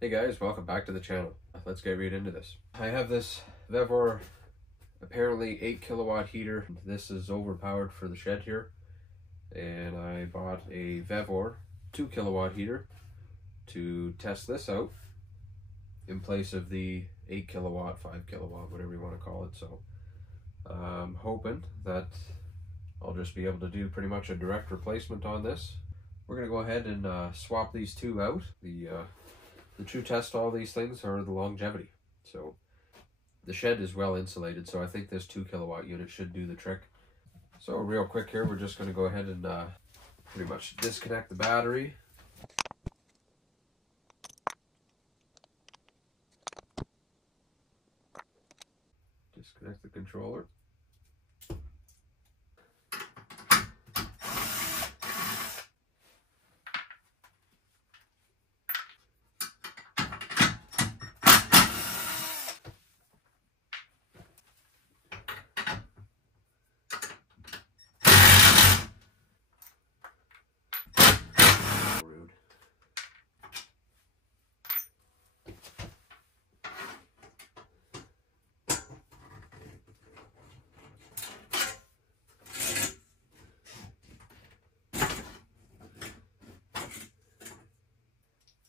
Hey guys, welcome back to the channel. Let's get right into this. I have this Vevor, apparently 8 kilowatt heater. This is overpowered for the shed here. And I bought a Vevor 2 kilowatt heater to test this out in place of the 8 kilowatt, 5 kilowatt, whatever you want to call it. So I'm hoping that I'll just be able to do pretty much a direct replacement on this. We're going to go ahead and swap these two out. The true test to all these things are the longevity. So the shed is well insulated, so I think this 2 kilowatt unit should do the trick. So real quick here, we're just going to go ahead and pretty much disconnect the battery. Disconnect the controller.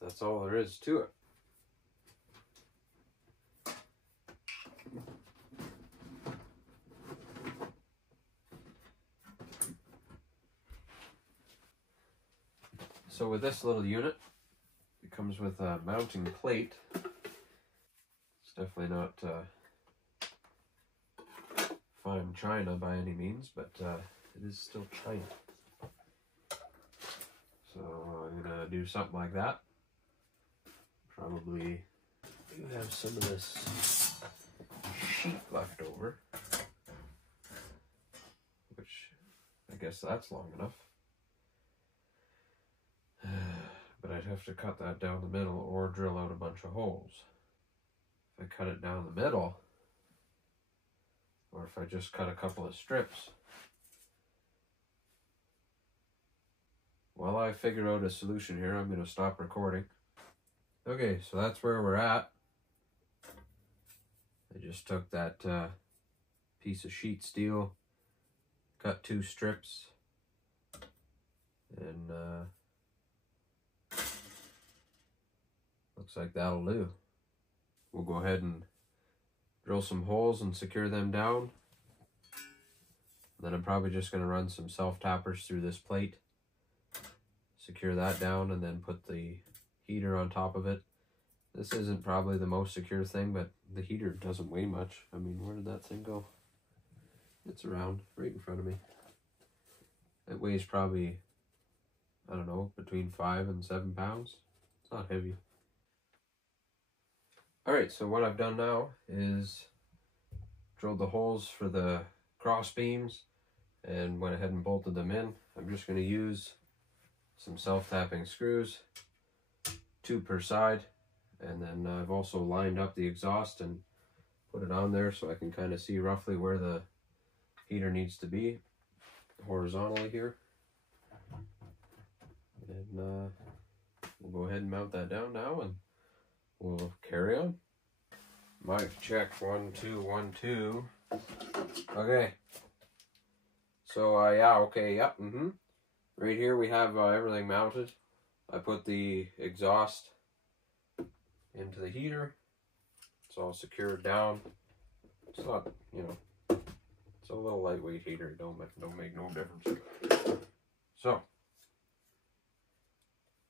That's all there is to it. So with this little unit, it comes with a mounting plate. It's definitely not fine china by any means, but it is still china. So I'm gonna do something like that. Probably do have some of this sheet left over, which I guess that's long enough. But I'd have to cut that down the middle or drill out a bunch of holes. If I cut it down the middle, or if I just cut a couple of strips, while I figure out a solution here, I'm going to stop recording. Okay, so that's where we're at. I just took that piece of sheet steel, cut 2 strips, and looks like that'll do. We'll go ahead and drill some holes and secure them down. Then I'm probably just going to run some self-tappers through this plate, secure that down, and then put the heater on top of it. This isn't probably the most secure thing, but the heater doesn't weigh much. I mean, where did that thing go? It's around, right in front of me. It weighs probably, I don't know, between 5 and 7 pounds. It's not heavy. Alright, so what I've done now is drilled the holes for the cross beams and went ahead and bolted them in. I'm just going to use some self-tapping screws, 2 per side, and then I've also lined up the exhaust and put it on there so I can kind of see roughly where the heater needs to be horizontally here. And we'll go ahead and mount that down now and we'll carry on. Mic check, 1 2 1 2. Okay. So yeah, okay, yep, Right here we have everything mounted. I put the exhaust into the heater. It's all secured down. It's not, you know, it's a little lightweight heater. Don't make no difference. So,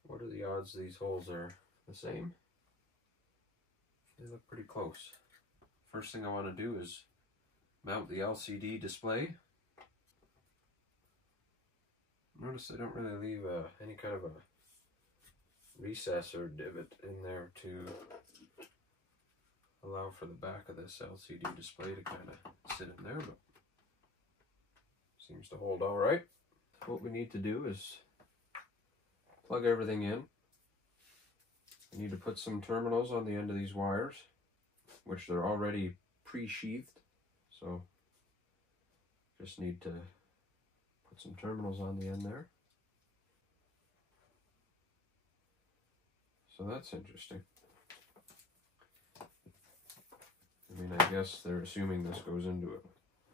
what are the odds these holes are the same? They look pretty close. First thing I want to do is mount the LCD display. Notice I don't really leave any kind of a recess or divot in there to allow for the back of this LCD display to kind of sit in there, but seems to hold all right. What we need to do is plug everything in. We need to put some terminals on the end of these wires, which they're already pre-sheathed, so just need to put some terminals on the end there. So that's interesting. And I guess they're assuming this goes into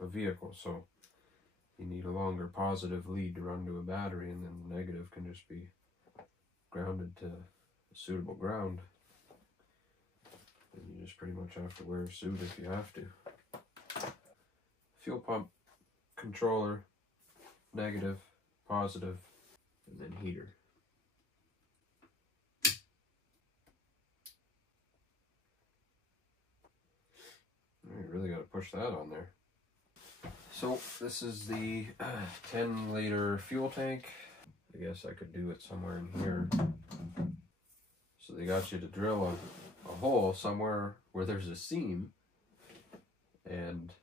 a vehicle, so you need a longer positive lead to run to a battery, and then the negative can just be grounded to a suitable ground. And you just pretty much have to wear a suit if you have to. Fuel pump, controller, negative, positive, and then heater. You really got to push that on there. So this is the 10-liter fuel tank. I guess I could do it somewhere in here. So they got you to drill a hole somewhere where there's a seam, and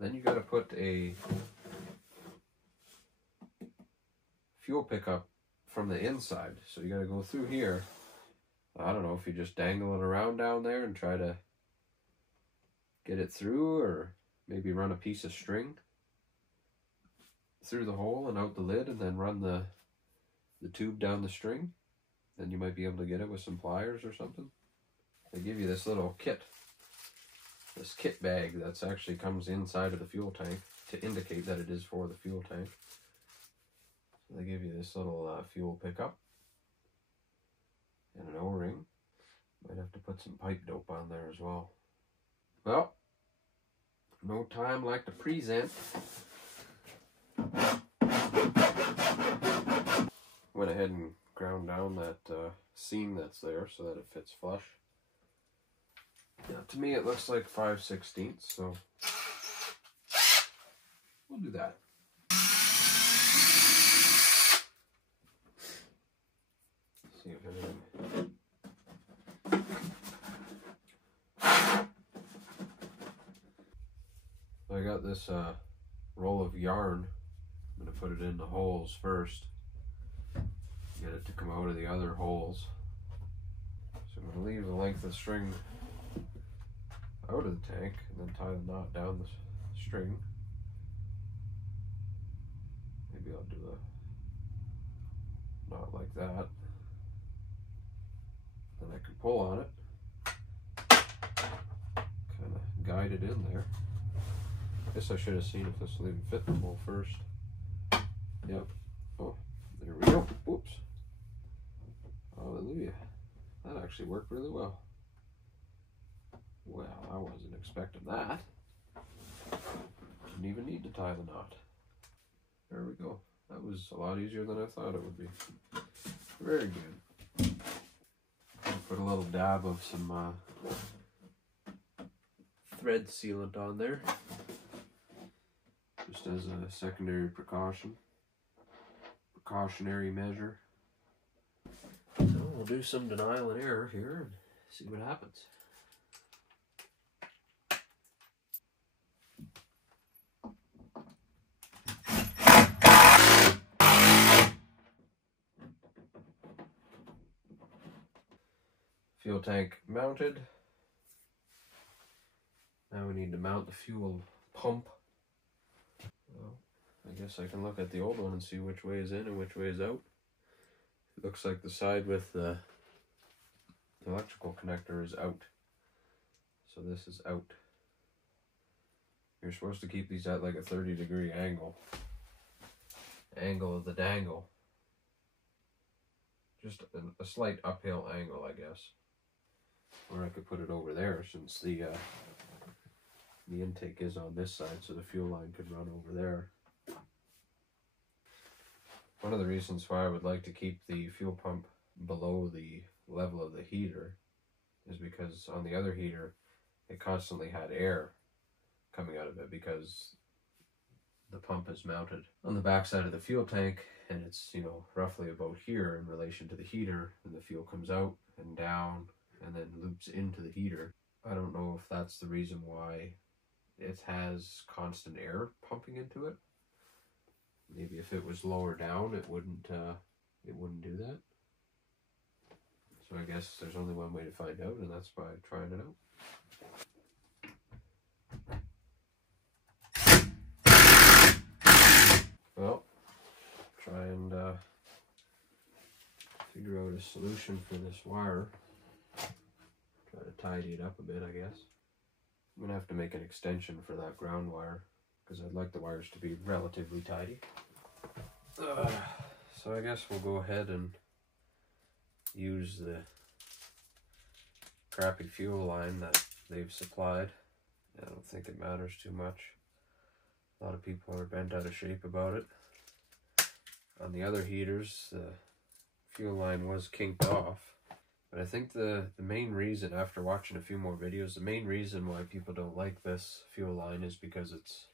then you got to put a fuel pickup from the inside. So you got to go through here. I don't know if you just dangle it around down there and try to get it through, or maybe run a piece of string through the hole and out the lid, and then run the tube down the string. Then you might be able to get it with some pliers or something. They give you this little kit, this kit bag that's actually comes inside of the fuel tank to indicate that it is for the fuel tank. So they give you this little fuel pickup and an O-ring. Might have to put some pipe dope on there as well. Well, no time like the present. Went ahead and ground down that seam that's there so that it fits flush. Now, to me it looks like 5/16, so we'll do that. See if anything. I got this roll of yarn. I'm going to put it in the holes first. Get it to come out of the other holes. So I'm going to leave the length of the string out of the tank and then tie the knot down the string. Maybe I'll do a knot like that. Then I can pull on it. Kind of guide it in there. I guess I should have seen if this will even fit the hole first. Yep. Oh, there we go. Oops. Hallelujah. That actually worked really well. Well, I wasn't expecting that. Didn't even need to tie the knot. There we go. That was a lot easier than I thought it would be. Very good. I'll put a little dab of some thread sealant on there, just as a secondary precautionary measure. So we'll do some denial and error here and see what happens. Fuel tank mounted. Now we need to mount the fuel pump. Well, I guess I can look at the old one and see which way is in and which way is out. It looks like the side with the electrical connector is out. So this is out. You're supposed to keep these at like a 30-degree angle. Angle of the dangle. Just a slight uphill angle, I guess. Or I could put it over there since the intake is on this side, so the fuel line could run over there. One of the reasons why I would like to keep the fuel pump below the level of the heater is because on the other heater it constantly had air coming out of it because the pump is mounted on the back side of the fuel tank, and it's, you know, roughly about here in relation to the heater, and the fuel comes out and down and then loops into the heater. I don't know if that's the reason why it has constant air pumping into it. Maybe if it was lower down, it wouldn't do that. So I guess there's only one way to find out, and that's by trying it out. Well, try and figure out a solution for this wire. Try to tidy it up a bit, I guess. I'm gonna have to make an extension for that ground wire because I'd like the wires to be relatively tidy. So I guess we'll go ahead and use the crappy fuel line that they've supplied. I don't think it matters too much. A lot of people are bent out of shape about it. On the other heaters, the fuel line was kinked off. But I think the main reason, after watching a few more videos, the main reason why people don't like this fuel line is because it's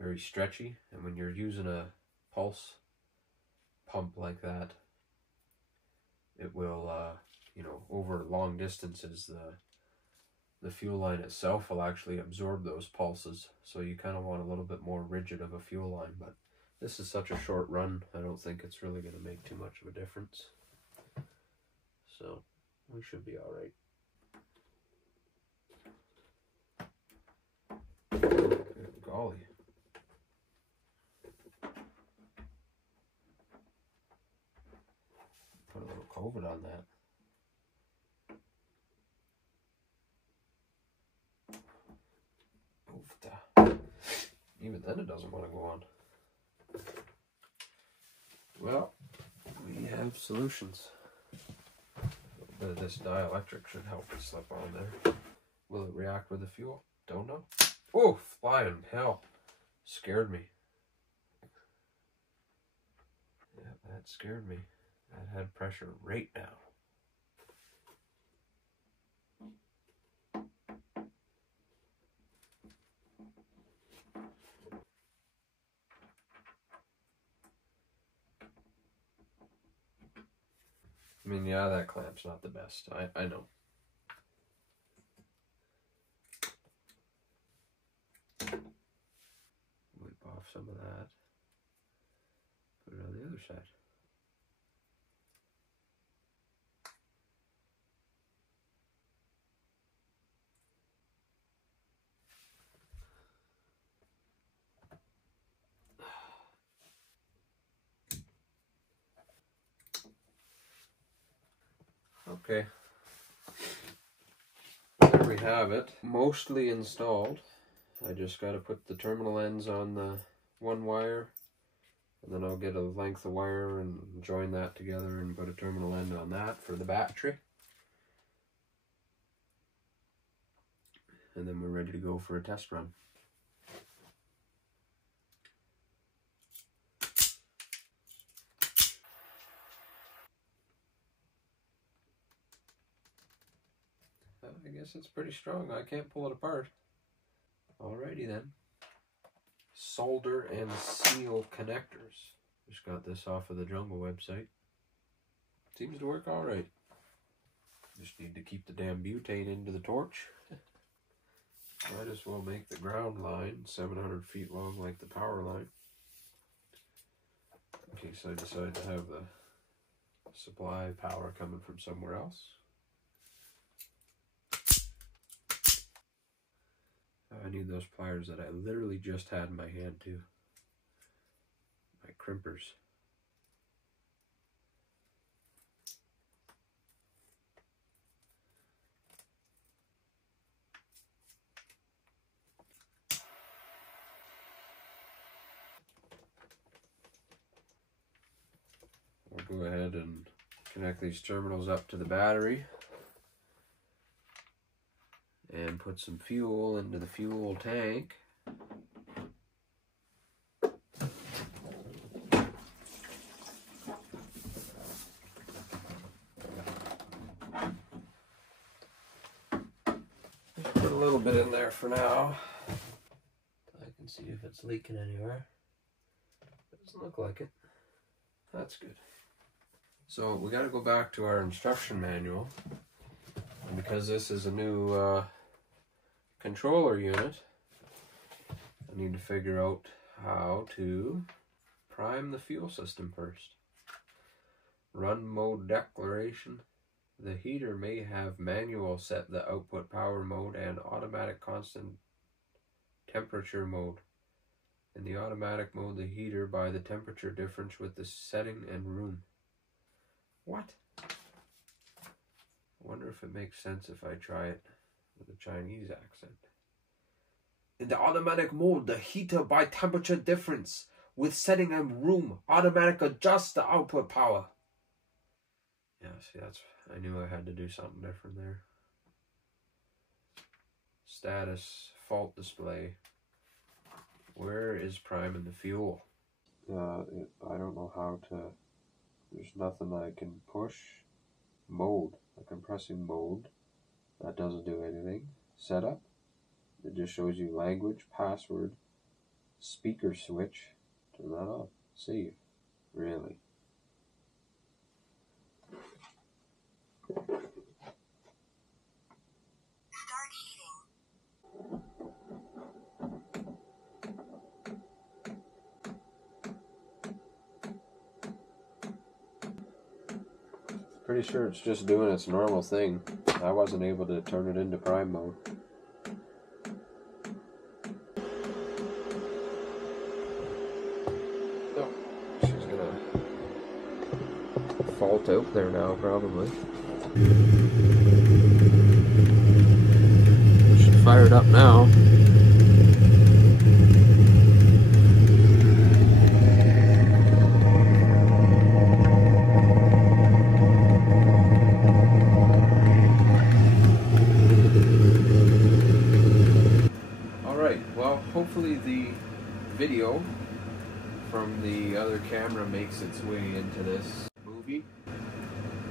very stretchy. And when you're using a pulse pump like that, it will, you know, over long distances, the fuel line itself will actually absorb those pulses. So you kind of want a little bit more rigid of a fuel line. But this is such a short run, I don't think it's really going to make too much of a difference. So we should be all right. Good golly. Put a little COVID on that. Even then it doesn't want to go on. Well, we have solutions. A bit of this dielectric should help it slip on there. Will it react with the fuel? Don't know. Oh, flying hell. Scared me. Yeah, that scared me. That had pressure right now. I mean, yeah, that clamp's not the best. I know. Wipe off some of that. Put it on the other side. Okay, there we have it, mostly installed. I just got to put the terminal ends on the one wire, and then I'll get a length of wire and join that together and put a terminal end on that for the battery. And then we're ready to go for a test run. I guess it's pretty strong. I can't pull it apart. Alrighty then. Solder and seal connectors. Just got this off of the Jungle website. Seems to work alright. Just need to keep the damn butane into the torch. Might as well make the ground line 700 feet long like the power line, in case I decide to have the supply power coming from somewhere else. I need those pliers that I literally just had in my hand too. My crimpers. I'll go ahead and connect these terminals up to the battery and put some fuel into the fuel tank. Just put a little bit in there for now. I can see if it's leaking anywhere. Doesn't look like it. That's good. So we got to go back to our instruction manual, and because this is a new controller unit, I need to figure out how to prime the fuel system first. Run mode declaration. The heater may have manual set the output power mode and automatic constant temperature mode. In the automatic mode, the heater by the temperature difference with the setting and room. What? I wonder if it makes sense if I try it with a Chinese accent. In the automatic mode, the heater by temperature difference. With setting and room, automatic adjust the output power. Yeah, see, I knew I had to do something different there. Status, fault display. Where is prime in the fuel? I don't know how to, there's nothing I can push. Mode, I'm pressing mode. That doesn't do anything. Setup, it just shows you language, password, speaker switch. Turn that off. Save. Really? Start heating. Pretty sure it's just doing its normal thing. I wasn't able to turn it into prime mode. Oh, she's gonna fault out there now, probably. She's fired up now. Hopefully the video from the other camera makes its way into this movie.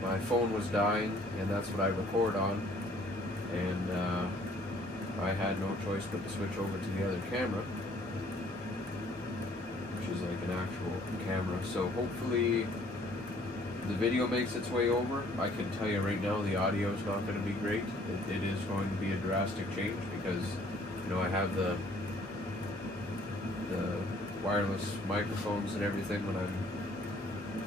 My phone was dying, and that's what I record on, and I had no choice but to switch over to the other camera, which is like an actual camera. So hopefully the video makes its way over. I can tell you right now, the audio is not going to be great. It is going to be a drastic change because, you know, I have the wireless microphones and everything when I'm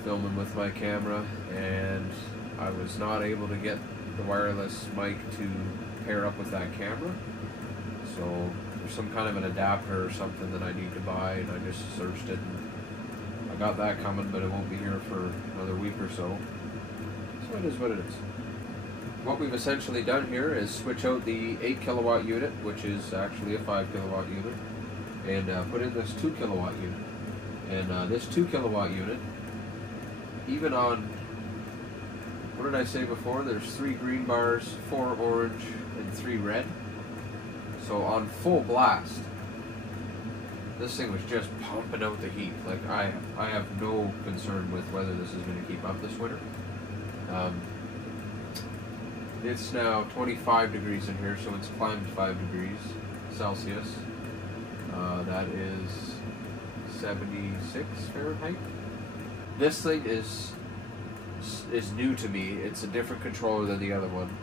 filming with my camera, and I was not able to get the wireless mic to pair up with that camera. So there's some kind of an adapter or something that I need to buy, and I just searched it and I got that coming, but it won't be here for another week or so. So it is what it is. What we've essentially done here is switch out the 8 kilowatt unit, which is actually a 5 kilowatt unit, and put in this 2 kilowatt unit. And this 2 kilowatt unit, even on, what did I say before? There's 3 green bars, 4 orange, and 3 red. So on full blast, this thing was just pumping out the heat. Like I have no concern with whether this is going to keep up this winter. It's now 25 degrees in here, so it's climbed 5 degrees Celsius. That is 76 Fahrenheit. This thing is new to me. It's a different controller than the other one,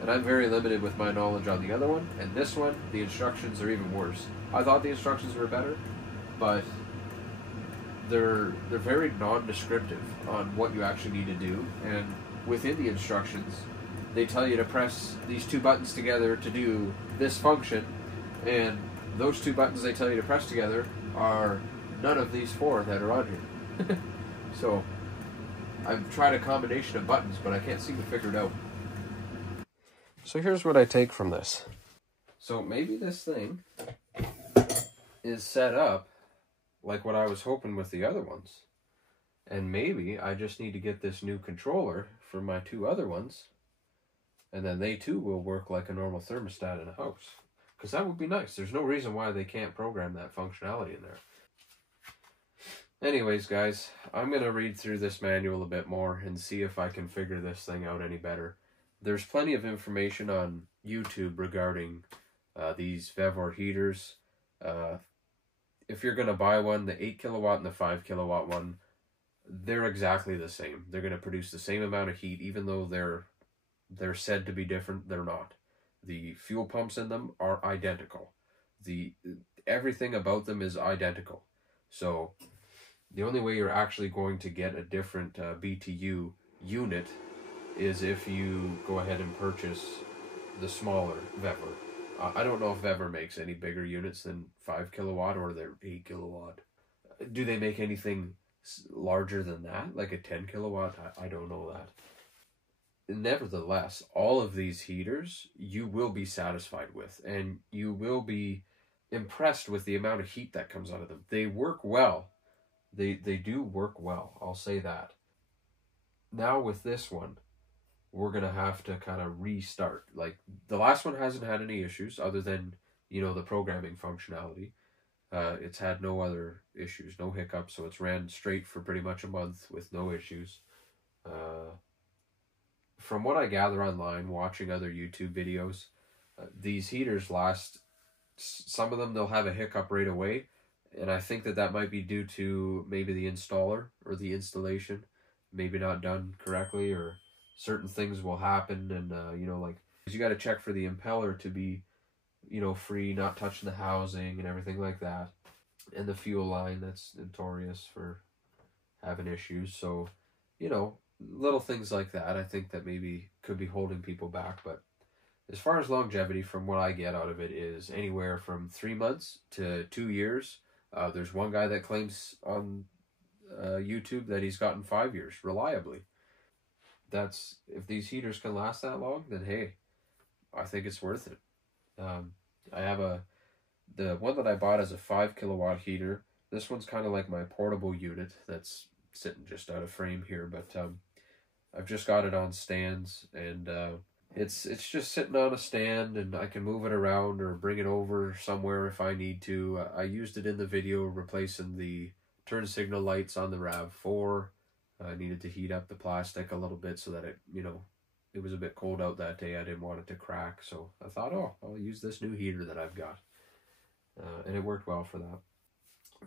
and I'm very limited with my knowledge on the other one. And this one, the instructions are even worse. I thought the instructions were better, but they're very non-descriptive on what you actually need to do. And within the instructions, they tell you to press these 2 buttons together to do this function, and those 2 buttons they tell you to press together are none of these 4 that are on here. So I've tried a combination of buttons, but I can't seem to figure it out. So here's what I take from this. So maybe this thing is set up like what I was hoping with the other ones. And maybe I just need to get this new controller for my 2 other ones, and then they too will work like a normal thermostat in a house. Because that would be nice. There's no reason why they can't program that functionality in there. Anyways, guys, I'm going to read through this manual a bit more and see if I can figure this thing out any better. There's plenty of information on YouTube regarding these Vevor heaters. If you're going to buy one, the 8 kilowatt and the 5 kilowatt one, they're exactly the same. They're going to produce the same amount of heat, even though they're said to be different. They're not. The fuel pumps in them are identical. Everything about them is identical. So the only way you're actually going to get a different BTU unit is if you go ahead and purchase the smaller Vevor. I don't know if Vevor makes any bigger units than 5 kilowatt or they're 8 kilowatt. Do they make anything larger than that, like a 10 kilowatt? I don't know that. nevertheless, all of these heaters you will be satisfied with, and you will be impressed with the amount of heat that comes out of them. They work well. They do work well, I'll say that. Now with this one, we're gonna have to kind of restart. Like, the last one hasn't had any issues other than, you know, the programming functionality. It's had no other issues, no hiccups, so it's ran straight for pretty much a month with no issues. From what I gather online, watching other YouTube videos, these heaters last, some of them they'll have a hiccup right away, and I think that might be due to maybe the installer or the installation maybe not done correctly, or certain things will happen, and you know, like, you got to check for the impeller to be, you know, free, not touching the housing and everything like that, and the fuel line that's notorious for having issues. So, you know, little things like that I think that maybe could be holding people back. But as far as longevity, from what I get out of it, is anywhere from 3 months to 2 years. There's one guy that claims on YouTube that he's gotten 5 years reliably. That's, if these heaters can last that long, then hey, I think it's worth it. I have the one that I bought is a 5 kilowatt heater. This one's kind of like my portable unit that's sitting just out of frame here, but I've just got it on stands, and it's just sitting on a stand, and I can move it around or bring it over somewhere if I need to. I used it in the video replacing the turn signal lights on the RAV4. I needed to heat up the plastic a little bit so that it, you know, it was a bit cold out that day. I didn't want it to crack, so I thought, oh, I'll use this new heater that I've got. And it worked well for that.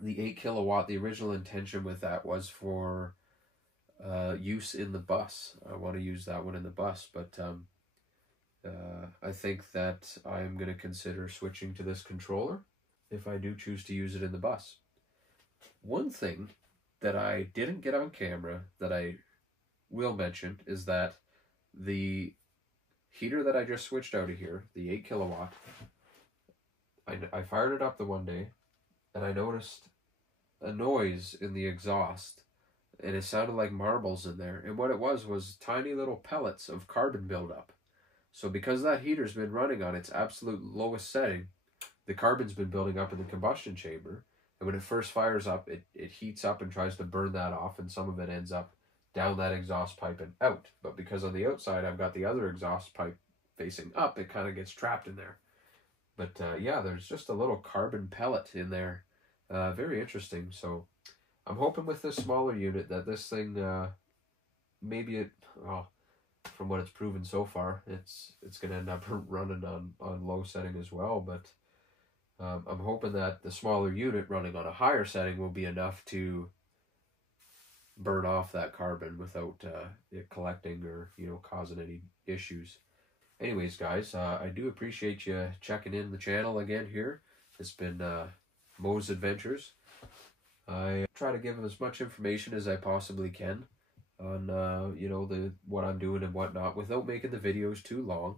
The 8 kilowatt, the original intention with that was for use in the bus. I want to use that one in the bus, but I think that I'm going to consider switching to this controller if I do choose to use it in the bus. One thing that I didn't get on camera that I will mention is that the heater that I just switched out of here, the 8 kilowatt, I fired it up the one day, and I noticed a noise in the exhaust, and it sounded like marbles in there, and what it was tiny little pellets of carbon buildup. So because that heater's been running on its absolute lowest setting, the carbon's been building up in the combustion chamber, and when it first fires up, it heats up and tries to burn that off, and some of it ends up down that exhaust pipe and out. But because on the outside I've got the other exhaust pipe facing up, it kind of gets trapped in there. But yeah, there's just a little carbon pellet in there. Very interesting. So I'm hoping with this smaller unit that this thing, maybe it, well, from what it's proven so far, it's going to end up running on low setting as well. But I'm hoping that the smaller unit running on a higher setting will be enough to burn off that carbon without it collecting or, you know, causing any issues. Anyways, guys, I do appreciate you checking in the channel again here. It's been Mo's Adventures. I try to give as much information as I possibly can on, you know, what I'm doing and whatnot without making the videos too long.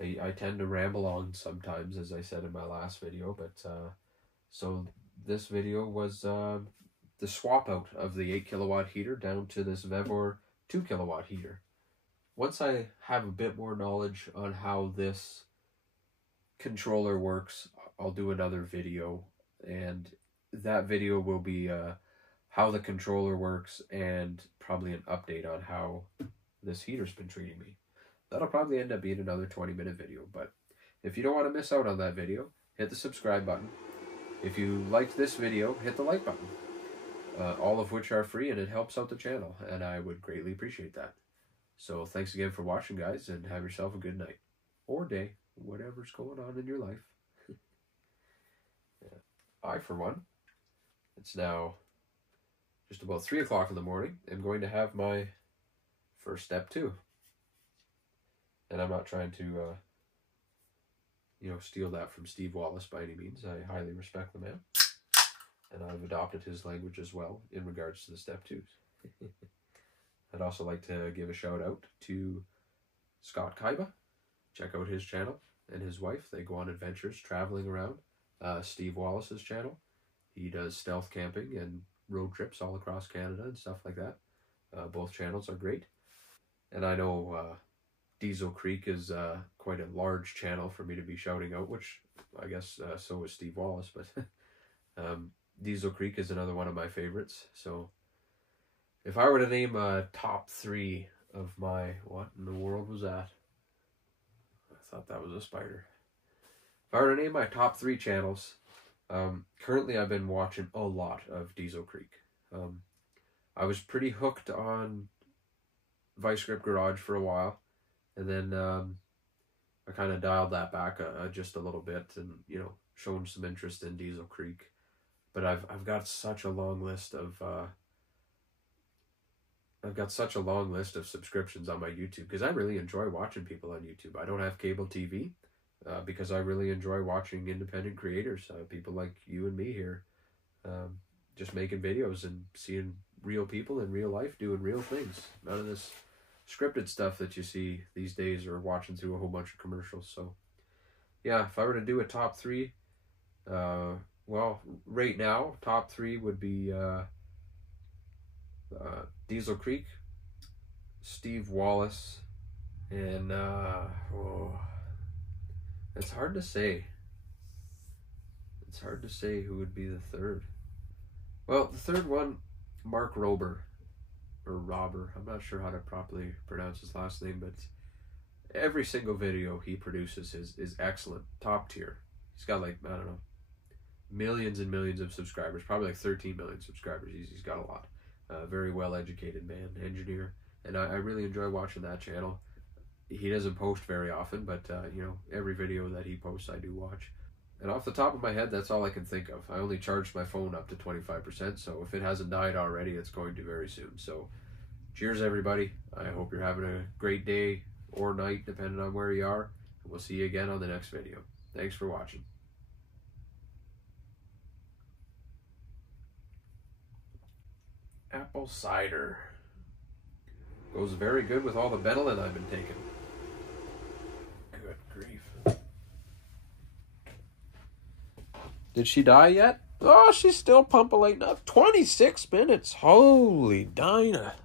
I tend to ramble on sometimes, as I said in my last video, but so this video was the swap out of the 8 kilowatt heater down to this Vevor 2 kilowatt heater. Once I have a bit more knowledge on how this controller works, I'll do another video, and that video will be how the controller works and probably an update on how this heater's been treating me. That'll probably end up being another 20-minute video, but if you don't want to miss out on that video, hit the subscribe button. If you liked this video, hit the like button. All of which are free, and it helps out the channel, and I would greatly appreciate that. So thanks again for watching, guys, and have yourself a good night or day, whatever's going on in your life. Yeah. I, for one, it's now just about 3 o'clock in the morning. I'm going to have my first step 2. And I'm not trying to, you know, steal that from Steve Wallace by any means. I highly respect the man. And I've adopted his language as well in regards to the step 2s. I'd also like to give a shout out to Scott Kaiba. Check out his channel and his wife. They go on adventures traveling around. Steve Wallace's channel. He does stealth camping and road trips all across Canada and stuff like that. Both channels are great. And I know Diesel Creek is quite a large channel for me to be shouting out, which I guess so is Steve Wallace, but Diesel Creek is another one of my favorites. So if I were to name a top 3 of my, what in the world was that? I thought that was a spider. If I were to name my top 3 channels, currently I've been watching a lot of Diesel Creek. I was pretty hooked on Vice Grip Garage for a while, and then I kind of dialed that back just a little bit, and shown some interest in Diesel Creek. But I've got such a long list of subscriptions on my YouTube, because I really enjoy watching people on YouTube. I don't have cable TV because I really enjoy watching independent creators, people like you and me here, just making videos and seeing real people in real life doing real things. None of this scripted stuff that you see these days or watching through a whole bunch of commercials. So yeah, if I were to do a top 3, well, right now, top 3 would be Diesel Creek, Steve Wallace, and it's hard to say. It's hard to say who would be the third. Well, the third one, Mark Rober, or Robber. I'm not sure how to properly pronounce his last name, but every single video he produces is excellent, top tier. He's got like, I don't know, millions and millions of subscribers, probably like 13 million subscribers. He's got a lot. Very well educated man, engineer, and I really enjoy watching that channel. He doesn't post very often, but every video that he posts I do watch. And off the top of my head, that's all I can think of. I only charged my phone up to 25%, so if it hasn't died already, it's going to very soon. So cheers, everybody. I hope you're having a great day or night, depending on where you are. We'll see you again on the next video. Thanks for watching. Apple cider. Goes very good with all the Benylin I've been taking. Good grief. Did she die yet? Oh, she's still pumping up. 26 minutes. Holy Dinah.